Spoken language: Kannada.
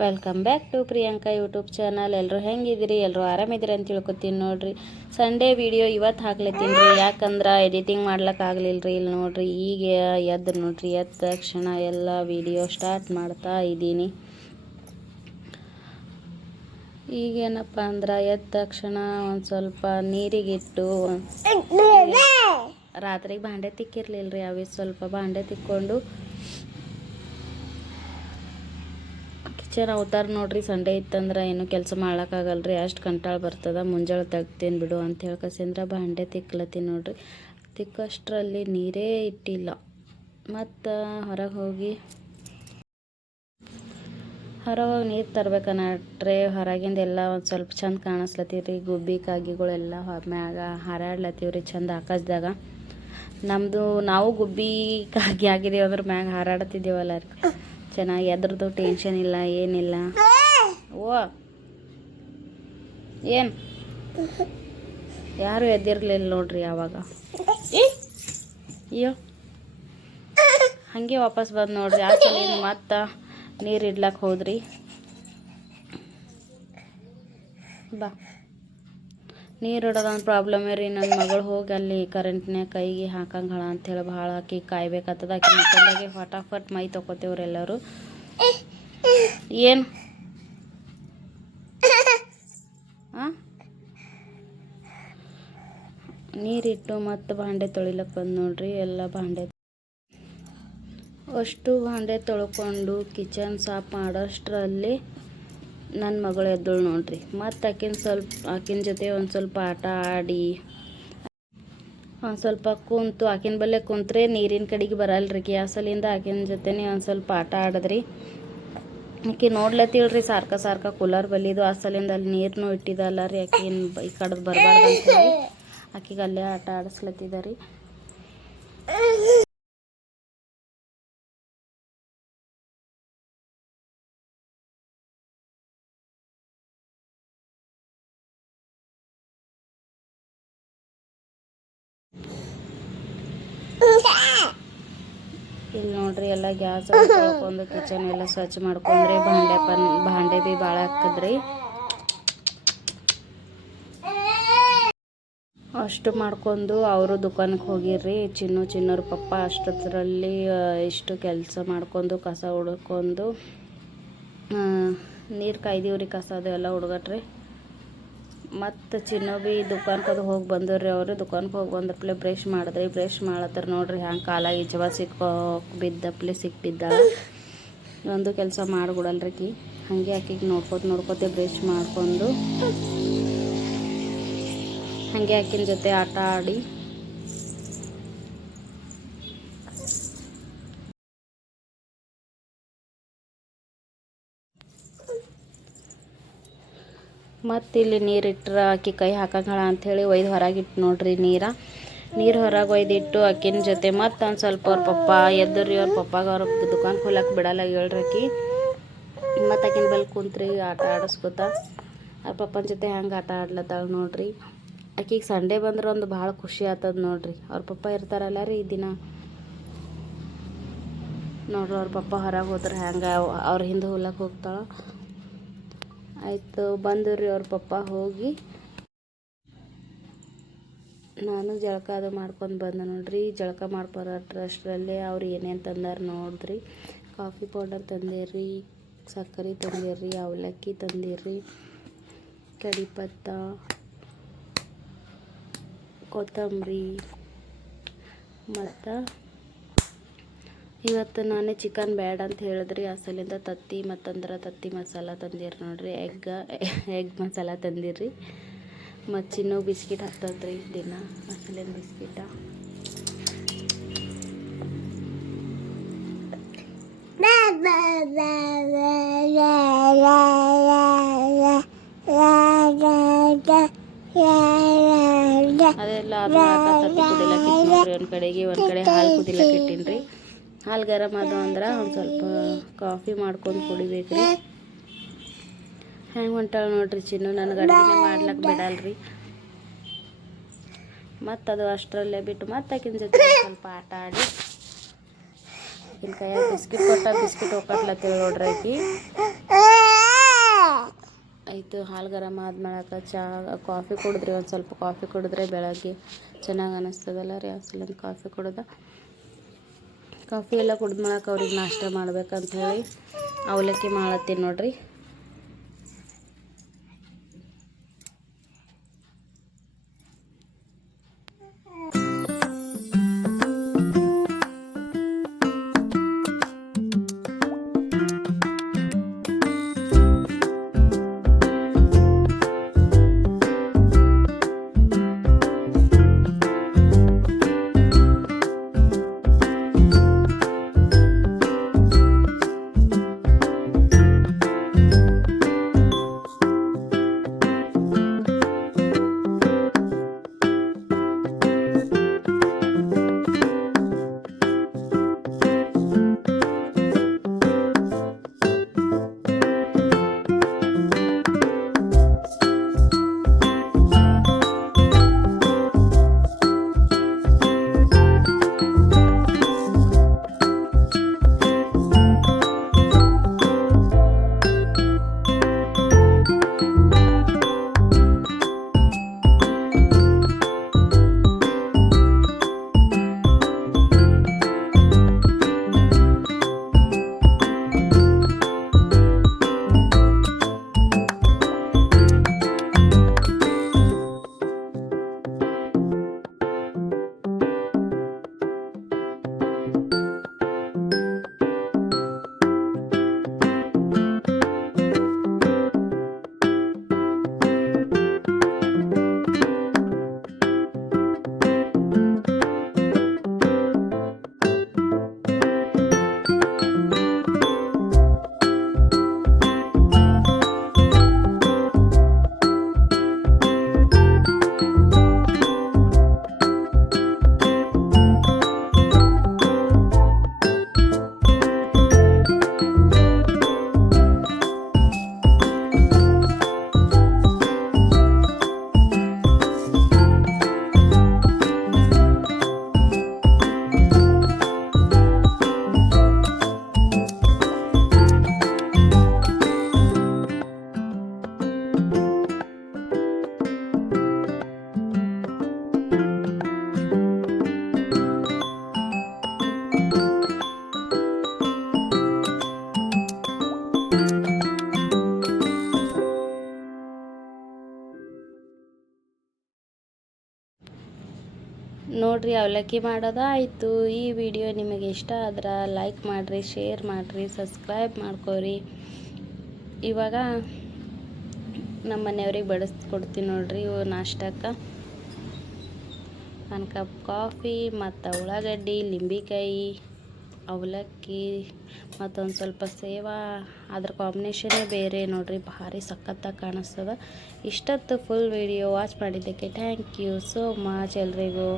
Welcome back to Priyanka YouTube channel. ಎಲ್ಲರೂ ಹೆಂಗಿದ್ದೀರಿ? ಎಲ್ಲರೂ ಆರಾಮಿದ್ದೀರಿ ಅಂತ ತಿಳ್ಕೊತೀನಿ ನೋಡ್ರಿ. ಸಂಡೇ ವಿಡಿಯೋ ಇವತ್ತು ಹಾಕ್ಲತ್ತೀನಿ ರೀ, ಯಾಕಂದ್ರೆ ಎಡಿಟಿಂಗ್ ಮಾಡ್ಲಿಕ್ಕೆ ಆಗಲಿಲ್ಲ ರೀ. ಇಲ್ಲಿ ನೋಡ್ರಿ, ಈಗ ಎದ್ದು ನೋಡ್ರಿ, ಎದ್ದ ತಕ್ಷಣ ಎಲ್ಲ ವಿಡಿಯೋ ಸ್ಟಾರ್ಟ್ ಮಾಡ್ತಾ ಇದ್ದೀನಿ. ಈಗೇನಪ್ಪ ಅಂದ್ರೆ ಎದ್ದ ತಕ್ಷಣ ಒಂದು ಸ್ವಲ್ಪ ನೀರಿಗಿಟ್ಟು ರಾತ್ರಿಗೆ ಭಾಂಡೆ ತಿಕ್ಕಿರ್ಲಿಲ್ಲ ರೀ, ಅವೇ ಸ್ವಲ್ಪ ಭಾಂಡೆ ತಿಕ್ಕೊಂಡು ಕಿಚನ್ ಅವತಾರ ನೋಡ್ರಿ. ಸಂಡೇ ಇತ್ತಂದ್ರೆ ಏನು ಕೆಲಸ ಮಾಡ್ಲಿಕ್ಕಾಗಲ್ರಿ, ಅಷ್ಟು ಕಂಟಾಳ ಬರ್ತದ. ಮುಂಜಾನೆ ತೆಗ್ತೀನಿ ಬಿಡು ಅಂತ ಹೇಳ್ಕಸಿಂದ್ರೆ ಭಾಂಡೆ ತಿಕ್ಲತ್ತೀನಿ ನೋಡ್ರಿ. ತಿಕ್ಕಷ್ಟರಲ್ಲಿ ನೀರೇ ಇಟ್ಟಿಲ್ಲ. ಮತ್ತು ಹೊರಗೆ ಹೋಗಿ ನೀರು ತರ್ಬೇಕನ್ನಟ್ರೆ ಹೊರಗಿಂದ ಎಲ್ಲ ಒಂದು ಸ್ವಲ್ಪ ಚಂದ ಕಾಣಿಸ್ಲತ್ತೀವ್ರಿ. ಗುಬ್ಬಿ ಕಾಗಿಗಳೆಲ್ಲ ಮ್ಯಾಗ ಹಾರಾಡ್ಲತ್ತೀವ್ರಿ ಚಂದ ಆಕಾಶದಾಗ. ನಾವು ಗುಬ್ಬಿ ಕಾಗಿ ಆಗಿದ್ದೀವಿ ಅಂದ್ರೆ ಮ್ಯಾಗ ಹಾರಾಡ್ತಿದ್ದೀವಲ್ಲ ರೀ, ಚೆನ್ನಾಗಿ. ಅದ್ರದ್ದು ಟೆನ್ಷನ್ ಇಲ್ಲ, ಏನಿಲ್ಲ. ಓ ಏನು ಯಾರು ಎದ್ದಿರ್ಲಿಲ್ಲ ನೋಡ್ರಿ ಆವಾಗ. ಅಯ್ಯೋ ಹಾಗೆ ವಾಪಸ್ ಬಂದು ನೋಡ್ರಿ. ಆ ಸಲ ಮತ್ತೆ ನೀರು ಇಡ್ಲಕ್ಕೆ ಹೋದ್ರಿ. ಬಾ, ನೀರು ಇಡೋದೊಂದು ಪ್ರಾಬ್ಲಮ್ ರೀ. ನನ್ನ ಮಗಳು ಹೋಗಿ ಅಲ್ಲಿ ಕರೆಂಟ್ನ್ಯಾಗ ಕೈಗೆ ಹಾಕಂಗಳ ಅಂಥೇಳಿ ಭಾಳ ಆಕಿ ಕಾಯ್ಬೇಕಾಗ್ತದ. ಆಕಿ ಮಕ್ಕಳಿಗೆ ಫಟಾಫಟ್ ಮೈ ತೊಗೋತೇವ್ರಿ ಎಲ್ಲರೂ. ಏನು ನೀರಿಟ್ಟು ಮತ್ತು ಭಾಂಡೆ ತೊಳಿಲಕ್ಕೆ ಬಂದು ನೋಡ್ರಿ. ಎಲ್ಲ ಅಷ್ಟು ಭಾಂಡೆ ತೊಳ್ಕೊಂಡು ಕಿಚನ್ ಸಾಫ್ ಮಾಡೋಷ್ಟರಲ್ಲಿ ನನ್ನ ಮಗಳು ಎದ್ದಳು ನೋಡ್ರಿ. ಮತ್ತು ಆಕಿನ ಜೊತೆ ಒಂದು ಸ್ವಲ್ಪ ಆಟ ಆಡಿ ಒಂದು ಸ್ವಲ್ಪ ಕುಂತು, ಆಕಿನ ಬಲ್ಲೇ ಕುಂತ್ರೆ ನೀರಿನ ಕಡೆಗೆ ಬರಲ್ರಿ. ಗ್ಯಾಸಲಿಂದ ಆಕಿನ ಜೊತೆನೇ ಒಂದು ಸ್ವಲ್ಪ ಆಟ ಆಡಿದ್ರಿ. ಆಕಿ ನೋಡ್ಲತ್ತೀಳ್ರಿ ಸಾರ್ಕ ಕೂಲರ್ ಬಲ್ಲಿದು. ಆ ಸಲಿಂದ ಅಲ್ಲಿ ನೀರನ್ನು ಇಟ್ಟಿದ್ದಲ್ಲ ರೀ, ಆಕಿನ ಈ ಕಡೆದು ಬರಬಾರ್ದು ಅಂತೇಳಿ ಆಕಿಗೆ ಅಲ್ಲೇ ಆಟ ಆಡಿಸ್ಲತ್ತಿದ ರೀ. ಇಲ್ಲಿ ನೋಡ್ರಿ, ಎಲ್ಲ ಗ್ಯಾಸ್ ತೊಳ್ಕೊಂಡು ಕಿಚನ್ ಎಲ್ಲ ಸ್ವಚ್ಛ ಮಾಡ್ಕೊಂಡ್ರಿ. ಭಾಂಡೆ ಭೀ ಭಾಳ ಹಾಕಿದ್ರಿ. ಅಷ್ಟು ಮಾಡ್ಕೊಂಡು ಅವರು ದುಕಾನಕ್ಕೆ ಹೋಗಿರ್ರಿ. ಚಿನ್ನೋರ ಪಪ್ಪ ಅಷ್ಟೊತ್ತರಲ್ಲಿ ಇಷ್ಟು ಕೆಲಸ ಮಾಡ್ಕೊಂಡು ಕಸ ಹುಡ್ಕೊಂಡು ನೀರು ಕಾಯ್ದೀವ್ರಿ. ಕಸ ಅದು ಎಲ್ಲ ಹುಡ್ಗಟ್ರಿ. ಮತ್ತು ಚಿನ್ನ ಭೀ ದುಕಾನ್ಗೆ ಅದು ಹೋಗಿ ಬಂದವ್ರಿ. ಅವರು ದುಕಾನ್ಗೆ ಹೋಗಿ ಬಂದಪ್ಲೆ ಬ್ರಷ್ ಮಾಡಿದ್ರಿ. ಬ್ರಷ್ ಮಾಡತ್ತಾರ ನೋಡ್ರಿ, ಹ್ಯಾಂಗೆ ಕಾಲಾಗಿ ಜವ ಬಿದ್ದಪ್ಲೆ ಸಿಕ್ಬಿದ್ದಾಳೆ. ಒಂದು ಕೆಲಸ ಮಾಡಿಬಿಡಲ್ರಿ. ಹಾಗೆ ಆಕಿಗೆ ನೋಡ್ಕೋತೆ ಬ್ರಷ್ ಮಾಡ್ಕೊಂಡು ಹಾಗೆ ಆಕಿನ ಜೊತೆ ಆಟ ಆಡಿ ಮತ್ತು ಇಲ್ಲಿ ನೀರಿಟ್ರೆ ಆಕಿ ಕೈ ಹಾಕಂಗಳ ಅಂಥೇಳಿ ಒಯ್ದು ಹೊರಗಿಟ್ಟು ನೋಡ್ರಿ. ನೀರು ಹೊರಗೆ ಒಯ್ದಿಟ್ಟು ಆಕಿನ ಜೊತೆ ಮತ್ತು ಒಂದು ಸ್ವಲ್ಪ ಅವ್ರ ಪಪ್ಪ ಎದ್ದರಿ. ಅವ್ರ ಪಪ್ಪಾಗ ಅವ್ರ ದುಕಾನ್ ಹೋಲಕ್ಕೆ ಬಿಡಲ್ಲ ಹೇಳ್ರಕಿ. ಮತ್ತು ಆಕಿನ ಬಲ್ಲಿ ಕುಂತ್ರಿ ಆಟ ಆಡಿಸ್ಕೊತ ಅವ್ರ ಪಪ್ಪನ ಜೊತೆ ಹೆಂಗೆ ಆಟ ಆಡ್ಲತ್ತಾಳ ನೋಡ್ರಿ. ಆಕಿಗೆ ಸಂಡೇ ಬಂದ್ರೆ ಒಂದು ಭಾಳ ಖುಷಿ ಆಗ್ತದ ನೋಡ್ರಿ. ಅವ್ರ ಪಪ್ಪ ಇರ್ತಾರಲ್ಲ ರೀ ಈ ದಿನ ನೋಡ್ರಿ. ಅವ್ರ ಪಪ್ಪ ಹೊರಗೆ ಹೋದ್ರೆ ಹೆಂಗೆ ಅವ್ರ ಹಿಂದೆ ಹೊಲಕ್ಕೆ ಹೋಗ್ತಾಳೆ. ಆಯಿತು ಬಂದ್ರಿ ಅವ್ರ ಪಪ್ಪ ಹೋಗಿ. ನಾನು ಜಳಕ ಅದು ಮಾಡ್ಕೊಂಡು ಬಂದೆ ನೋಡ್ರಿ. ಜಳಕ ಮಾಡ್ಕೊಳಷ್ಟ್ರಲ್ಲೇ ಅವ್ರು ಏನೇನು ತಂದಾರ ನೋಡಿದ್ರಿ. ಕಾಫಿ ಪೌಡರ್ ತಂದಿರಿ, ಸಕ್ಕರೆ ತಂದಿರಿ, ಅವಲಕ್ಕಿ ತಂದಿರಿ, ಕಡಿಪತ್ತ, ಕೊತ್ತಂಬರಿ. ಮತ್ತು ಇವತ್ತು ನಾನೇ ಚಿಕನ್ ಬ್ಯಾಡ ಅಂತ ಹೇಳಿದ್ರಿ. ಆ ಸಲಿಂದ ತತ್ತಿ ತತ್ತಿ ಮಸಾಲ ತಂದಿರಿ ನೋಡ್ರಿ. ಎಗ್ ಮಸಾಲ ತಂದಿರಿ. ಮತ್ತು ಚಿನ್ನು ಬಿಸ್ಕಿಟ್ ಹಾಕ್ತದ್ರಿ ದಿನ ಮಸಾಲಿನ ಬಿಸ್ಕಿಟ. ಅದೆಲ್ಲ ತತ್ತಿ ಕುದಿಲಕ್ಕೆ ನೋಡ್ರಿ. ಒಂದು ಕಡೆ ಹಾಲು ಕುದಿಲಕ್ಕೆ ಇಟ್ಟಿನ್ರಿ. ಹಾಲು ಗರಂ ಅದು ಅಂದ್ರೆ ಒಂದು ಸ್ವಲ್ಪ ಕಾಫಿ ಮಾಡ್ಕೊಂಡು ಕುಡಿಬೇಕ್ರಿ. ಹೆಂಗೆ ಹೊಂಟಾಳ ನೋಡ್ರಿ ಚಿನ್ನು. ನನಗೆ ಅಡುಗೆ ಮಾಡ್ಲಿಕ್ಕೆ ಬಿಡಲ್ರಿ. ಮತ್ತು ಅದು ಅಷ್ಟರಲ್ಲೇ ಬಿಟ್ಟು ಮತ್ತು ಆಕಿನ ಜೊತೆ ಸ್ವಲ್ಪ ಆಟ ಆಡಿ ಆಕಿನ ಕೈಯಾಗ ಬಿಸ್ಕಿಟ್ ಕೊಟ್ಟ ಬಿಸ್ಕಿಟ್ ಹೋಗ್ಕಟ್ಲತ್ತೇಳಿ ನೋಡ್ರಿ ಆಕಿ. ಆಯಿತು. ಹಾಲು ಗರಮ್ ಆದ್ಮೇಲೆ ಕಾಫಿ ಕುಡಿದ್ರಿ. ಒಂದು ಸ್ವಲ್ಪ ಕಾಫಿ ಕುಡಿದ್ರೆ ಬೆಳಗ್ಗೆ ಚೆನ್ನಾಗಿ ಅನ್ನಿಸ್ತದಲ್ಲ ರೀ. ಅಸಲಿಂದ ಕಾಫಿ ಕುಡ್ದು ಕಾಫಿ ಎಲ್ಲ ಕುಡಿದ್ಮೇಲೆ ಅವ್ರಿಗೆ ನಾಷ್ಟ ಮಾಡ್ಬೇಕಂತ ಹೇಳಿ ಅವಲಕ್ಕಿ ಮಾಡತ್ತೀನಿ ನೋಡ್ರಿ. ನೋಡ್ರಿ ಅವಲಕ್ಕಿ ಮಾಡೋದು ಆಯಿತು. ಈ ವಿಡಿಯೋ ನಿಮಗೆ ಇಷ್ಟ ಆದ್ರೆ ಲೈಕ್ ಮಾಡಿರಿ, ಶೇರ್ ಮಾಡಿರಿ, ಸಬ್ಸ್ಕ್ರೈಬ್ ಮಾಡ್ಕೊರಿ. ಇವಾಗ ನಮ್ಮ ಮನೆಯವ್ರಿಗೆ ಬಡಿಸ್ಕೊಡ್ತೀನಿ ನೋಡ್ರಿ ನಾಷ್ಟಕ್ಕೆ. 1 ಕಪ್ ಕಾಫಿ ಮತ್ತು ಉಳ್ಳಾಗಡ್ಡಿ, ಲಿಂಬೆಕಾಯಿ, ಅವಲಕ್ಕಿ ಮತ್ತೊಂದು ಸ್ವಲ್ಪ ಸೇವಾ. ಅದ್ರ ಕಾಂಬಿನೇಷನ್ನೇ ಬೇರೆ ನೋಡ್ರಿ, ಭಾರಿ ಸಖತ್ತಾಗಿ ಕಾಣಿಸ್ತದ. ಇಷ್ಟೊತ್ತು ಫುಲ್ ವಿಡಿಯೋ ವಾಚ್ ಮಾಡಿದ್ದಕ್ಕೆ ಥ್ಯಾಂಕ್ ಯು ಸೋ ಮಚ್ ಎಲ್ರಿಗೂ.